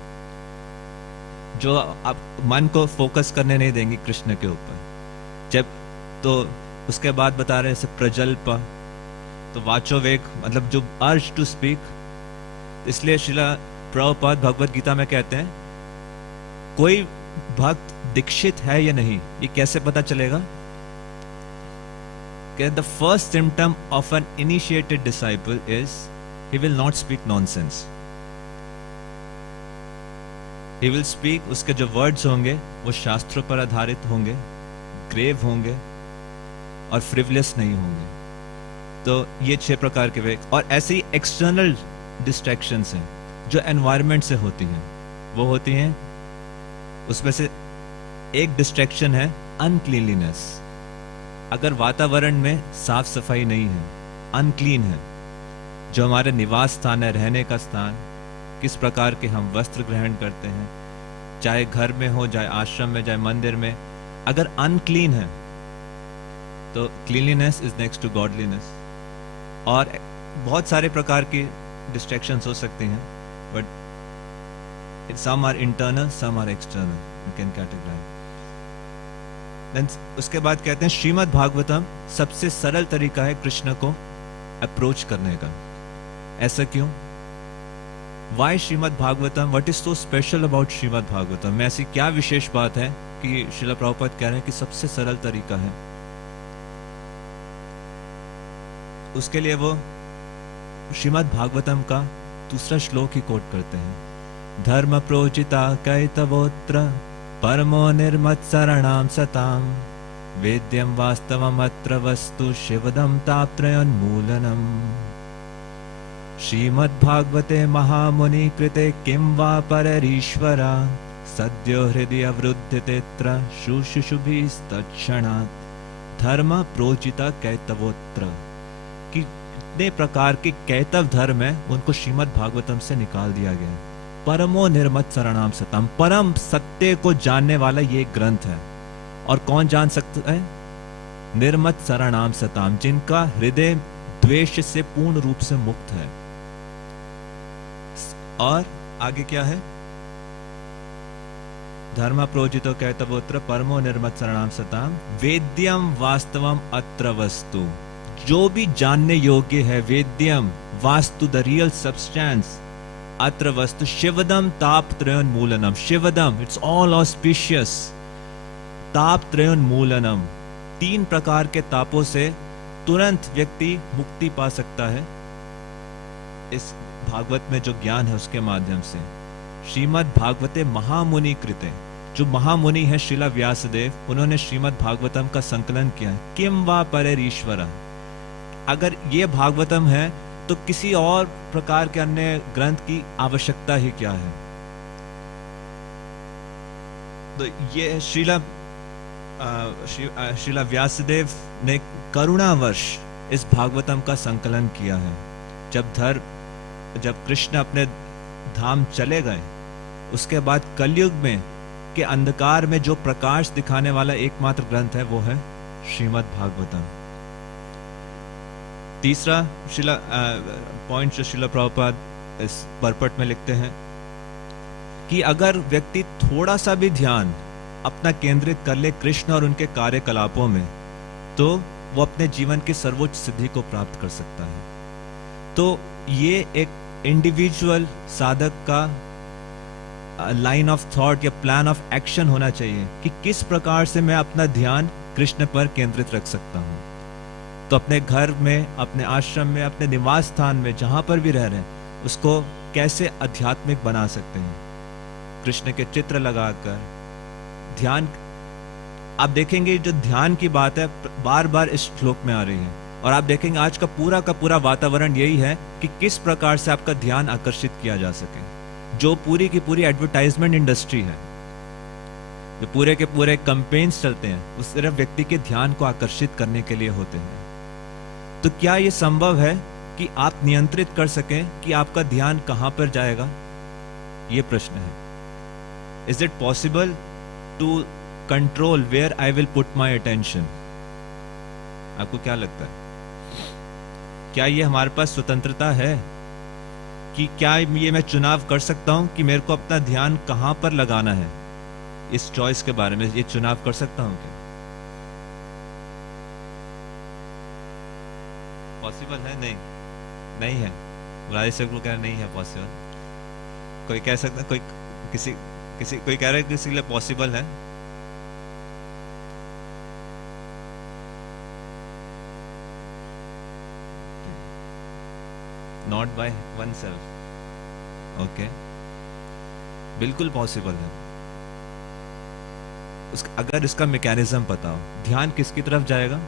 जो आप मन को फोकस करने नहीं देंगी कृष्ण के ऊपर. जब तो उसके बाद बता रहे हैं प्रजल्प, तो वाचो वेग मतलब जो अर्ज टू स्पीक. इसलिए श्रीला प्रभुपाद भगवत गीता में कहते हैं कोई भक्त दीक्षित है या नहीं ये कैसे पता चलेगा, कि the first symptom of an initiated disciple is he will not speak nonsense. He will speak, उसके जो वर्ड्स होंगे वो शास्त्रों पर आधारित होंगे, ग्रेव होंगे और फ्रिवलेस नहीं होंगे. तो ये 6 प्रकार के वेग. और ऐसे ही एक्सटर्नल डिस्ट्रैक्शंस हैं जो एनवायरनमेंट से होती हैं, वो होती हैं, उसमें से एक डिस्ट्रैक्शन है अनक्लीनलीनेस. अगर वातावरण में साफ सफाई नहीं है, अनक्लीन है, जो हमारे निवास स्थान है, रहने का स्थान, किस प्रकार के हम वस्त्र ग्रहण करते हैं, चाहे घर में हो, चाहे आश्रम में, चाहे मंदिर में, अगर अनक्लीन है तो cleanliness is next to godliness. और बहुत सारे प्रकार की डिस्ट्रैक्शंस हो सकती हैं, but some are internal, some are external, you can categorise. Then उसके बाद कहते हैं श्रीमद् भागवतम सबसे सरल तरीका है कृष्ण को अप्रोच करने का. ऐसा क्यों? Why Srimad Bhagavatam, what is so special about Srimad Bhagavatam में ऐसी क्या विशेष बात है कि श्रील प्रभुपाद कह रहे हैं कि सबसे सरल तरीका है? उसके लिए वो श्रीमद् भागवतम का दूसरा श्लोक ही कोट करते हैं. धर्म प्रोचिता कैतवोत्र परमो निर्मत्सरणाम सताम वेद्यम वास्तवम अत्र वस्तु शिवदम तापत्रयोन्मूलनम. श्रीमद् भागवते महामुनि कृते किं वा पररीश्वरा सद्यो हृदय अवरुध्यतेऽत्र शुशुशुभिस्तत्क्षणात्. धर्म प्रोचिता कैतवोत्र, कितने प्रकार के कैतव धर्म है उनको श्रीमद् भागवतम से निकाल दिया गया. परमो निर्मत्सरणाम सतम, परम सत्य को जानने वाला ये ग्रंथ है. और कौन जान सकता है? निर्मत्सरणाम सताम, जिनका हृदय द्वेष से पूर्ण रूप से मुक्त है. और आगे क्या है? धर्म प्रोजितो कैतवोत्र परमो निर्मत्सरणाम सताम वेद्यम वास्तवम अत्र वस्तु. जो भी जानने योग्य है, vedyam vastu, the real substance, अत्र वस्तु शिवदम तापत्रयोन्मूलनम. शिवदम, इट्स ऑल ऑस्पिशियस. तापत्रयोन्मूलनम, 3 प्रकार के तापों से तुरंत व्यक्ति मुक्ति पा सकता है इस भागवत में जो ज्ञान है उसके माध्यम से. श्रीमद् भागवते महामुनि कृते, जो महामुनि है श्रीला व्यासदेव, उन्होंने श्रीमद् भागवतम का संकलन किया है। किम वा परेरीश्वर, अगर ये भागवतम है तो किसी और प्रकार के अन्य ग्रंथ की आवश्यकता ही क्या है। तो ये श्रीला व्यासदेव ने करुणावश इस भागवतम का संकलन किया है। जब कृष्ण अपने धाम चले गए, उसके बाद कलयुग में के अंधकार में जो प्रकाश दिखाने वाला एकमात्र ग्रंथ है वो है श्रीमद् भागवतम। तीसरा पॉइंट जो श्रीला प्रभुपाद इस परपट में लिखते हैं कि अगर व्यक्ति थोड़ा सा भी ध्यान अपना केंद्रित कर ले कृष्ण और उनके कार्यकलापों में, तो वो अपने जीवन की सर्वोच्च सिद्धि को प्राप्त कर सकता है। तो ये एक इंडिविजुअल साधक का लाइन ऑफ थॉट या प्लान ऑफ एक्शन होना चाहिए कि किस प्रकार से मैं अपना ध्यान कृष्ण पर केंद्रित रख सकता हूँ। तो अपने घर में, अपने आश्रम में, अपने निवास स्थान में, जहां पर भी रह रहे हैं, उसको कैसे आध्यात्मिक बना सकते हैं। कृष्ण के चित्र लगाकर ध्यान, आप देखेंगे जो ध्यान की बात है बार बार इस श्लोक में आ रही है, और आप देखेंगे आज का पूरा वातावरण यही है कि किस प्रकार से आपका ध्यान आकर्षित किया जा सके। जो पूरी की पूरी एडवर्टाइजमेंट इंडस्ट्री है, जो पूरे के पूरे कैंपेन्स चलते हैं, वो सिर्फ व्यक्ति के ध्यान को आकर्षित करने के लिए होते हैं। तो क्या ये संभव है कि आप नियंत्रित कर सकें कि आपका ध्यान कहां पर जाएगा? ये प्रश्न है। Is it possible to control where I will put my attention? आपको क्या लगता है? क्या ये हमारे पास स्वतंत्रता है कि क्या ये मैं चुनाव कर सकता हूं कि मेरे को अपना ध्यान कहां पर लगाना है? इस चॉइस के बारे में ये चुनाव कर सकता हूं क्या? पॉसिबल है? नहीं है। राजेश सर को कह रहे नहीं है पॉसिबल। कोई कह सकता, कोई कोई कह रहा है किसी के लिए पॉसिबल है। Not by one self. Okay, बिल्कुल पॉसिबल है। अगर इसका मैकेनिज्म पता हो। ध्यान किसकी तरफ जाएगा?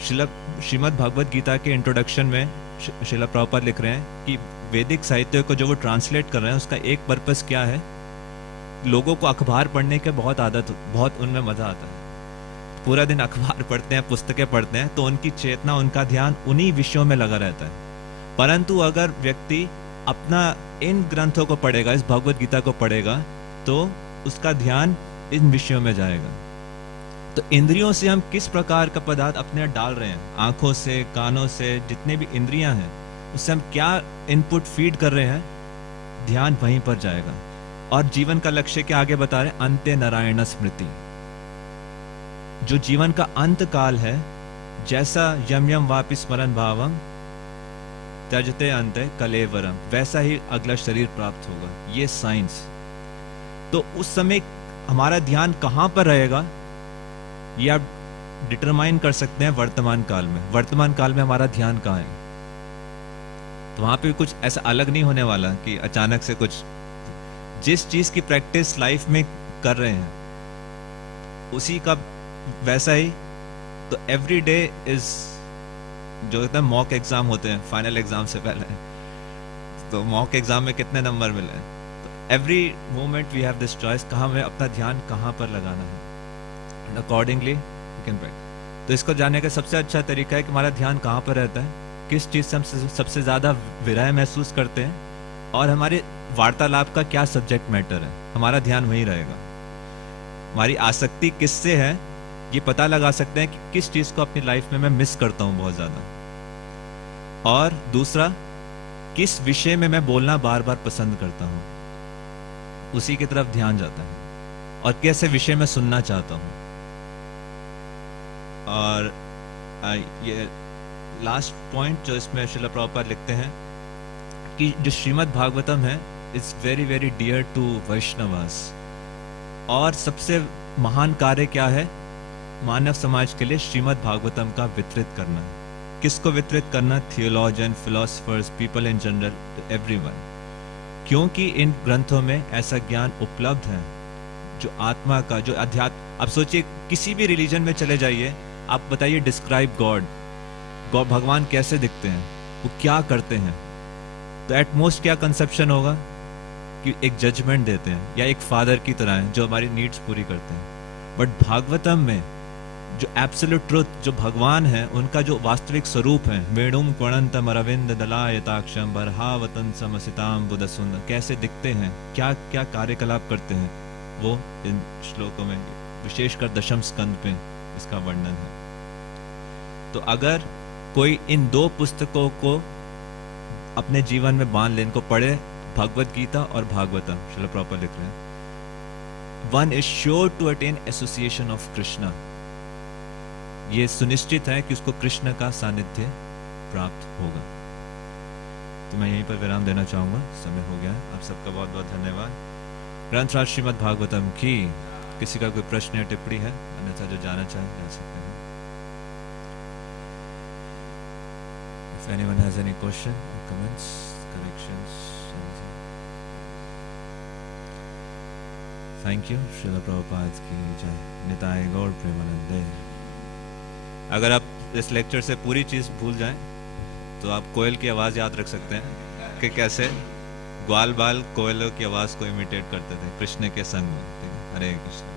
श्रीमद् भागवत गीता के इंट्रोडक्शन में श्रीला प्रभुपाद लिख रहे हैं कि वैदिक साहित्य को जो वो ट्रांसलेट कर रहे हैं, उसका एक पर्पस क्या है? लोगों को अखबार पढ़ने के बहुत उनमें मजा आता है। पूरा दिन अखबार पढ़ते हैं, पुस्तकें पढ़ते हैं, तो उनकी चेतना, उनका ध्यान उन्हीं विषयों में लगा रहता है। परंतु अगर व्यक्ति अपना इन ग्रंथों को पढ़ेगा, इस भगवत गीता को पढ़ेगा, तो उसका ध्यान इन विषयों में जाएगा। तो इंद्रियों से हम किस प्रकार का पदार्थ अपने डाल रहे हैं, आंखों से, कानों से, जितने भी इंद्रियां हैं, उससे हम क्या इनपुट फीड कर रहे हैं, ध्यान वहीं पर जाएगा। और जीवन का लक्ष्य क्या आगे बता रहे हैं? अंत्य नारायण स्मृति। जो जीवन का अंत काल है, जैसा यम यम वापि स्मरण भावम त्यजते अंते कलेवरम, वैसा ही अगला शरीर प्राप्त होगा। ये साइंस। तो उस समय हमारा ध्यान कहां पर रहेगा, ये आप डिटरमाइन कर सकते हैं वर्तमान काल में। वर्तमान काल में हमारा ध्यान कहाँ है? तो वहां पे कुछ ऐसा अलग नहीं होने वाला कि अचानक से कुछ, जिस चीज की प्रैक्टिस लाइफ में कर रहे हैं उसी का वैसा ही। तो एवरी डे इज, जो एकदम मॉक एग्जाम होते हैं फाइनल एग्जाम से पहले, तो मॉक एग्जाम में कितने नंबर मिले हैं, तो every moment we have this choice, कहाँ में अपना ध्यान कहाँ पर लगाना है, and accordingly you can back. तो इसको जानने का सबसे अच्छा तरीका है कि हमारा ध्यान कहाँ पर रहता है, किस चीज़ से हम सबसे ज़्यादा विरह महसूस करते हैं, और हमारे वार्तालाप का क्या सब्जेक्ट मैटर है, हमारा ध्यान वहीं रहेगा। हमारी आसक्ति किससे है, ये पता लगा सकते हैं कि किस चीज़ को अपनी लाइफ में मैं मिस करता हूँ बहुत ज़्यादा, और दूसरा किस विषय में मैं बोलना बार बार पसंद करता हूँ, उसी की तरफ ध्यान जाता है, और कैसे विषय में सुनना चाहता हूँ। और ये लास्ट पॉइंट जो इसमें श्रील प्रभुपाद लिखते हैं कि जो श्रीमद् भागवतम है, it's very very dear to Vaishnavas, और सबसे महान कार्य क्या है मानव समाज के लिए? श्रीमद् भागवतम का वितरित करना। किसको वितरित करना? Theologian, philosophers, people in general, everyone. क्योंकि इन ग्रंथों में ऐसा ज्ञान उपलब्ध है जो आत्मा का, जो अध्यात्म। आप सोचिए, किसी भी रिलीजन में चले जाइए, आप बताइए डिस्क्राइब गॉड, भगवान कैसे दिखते हैं, वो क्या करते हैं, तो एट मोस्ट क्या कंसेप्शन होगा कि एक जजमेंट देते हैं या एक फादर की तरह है जो हमारी नीड्स पूरी करते हैं। बट भागवतम में जो एब्सोल्यूट ट्रुथ, जो भगवान है, उनका जो वास्तविक स्वरूप है, वेणुम क्वणंतम अरविंद दलायताक्षम बरहावतन समसिताम बुधसुंदर, कैसे दिखते हैं, क्या क्या कार्यकलाप करते हैं, वो इन श्लोकों में, विशेषकर दशम स्कंद पे इसका वर्णन है। तो अगर कोई इन दो पुस्तकों को अपने जीवन में बांध ले, इनको पढ़े, भगवत गीता और भागवतम, श्रील प्रभुपाद लिख रहे हैं, one is sure to attain association of Krishna. ये सुनिश्चित है कि उसको कृष्ण का सानिध्य प्राप्त होगा। तो मैं यहीं पर विराम देना चाहूंगा, समय हो गया। आप सबका बहुत बहुत धन्यवाद। ग्रंथराज श्रीमद् भागवतम की। किसी का कोई प्रश्न या टिप्पणी है, अन्यथा जो जाना चाहे जा सकते हैं। If anyone has any question, comments, corrections, anything. Thank you. Srila Prabhupada की जय। निताय गौर प्रेमानंदे। अगर आप इस लेक्चर से पूरी चीज भूल जाएं तो आप कोयल की आवाज याद रख सकते हैं कि कैसे ग्वाल बाल कोयलों की आवाज को इमिटेट करते थे कृष्ण के संग में। हरे कृष्ण।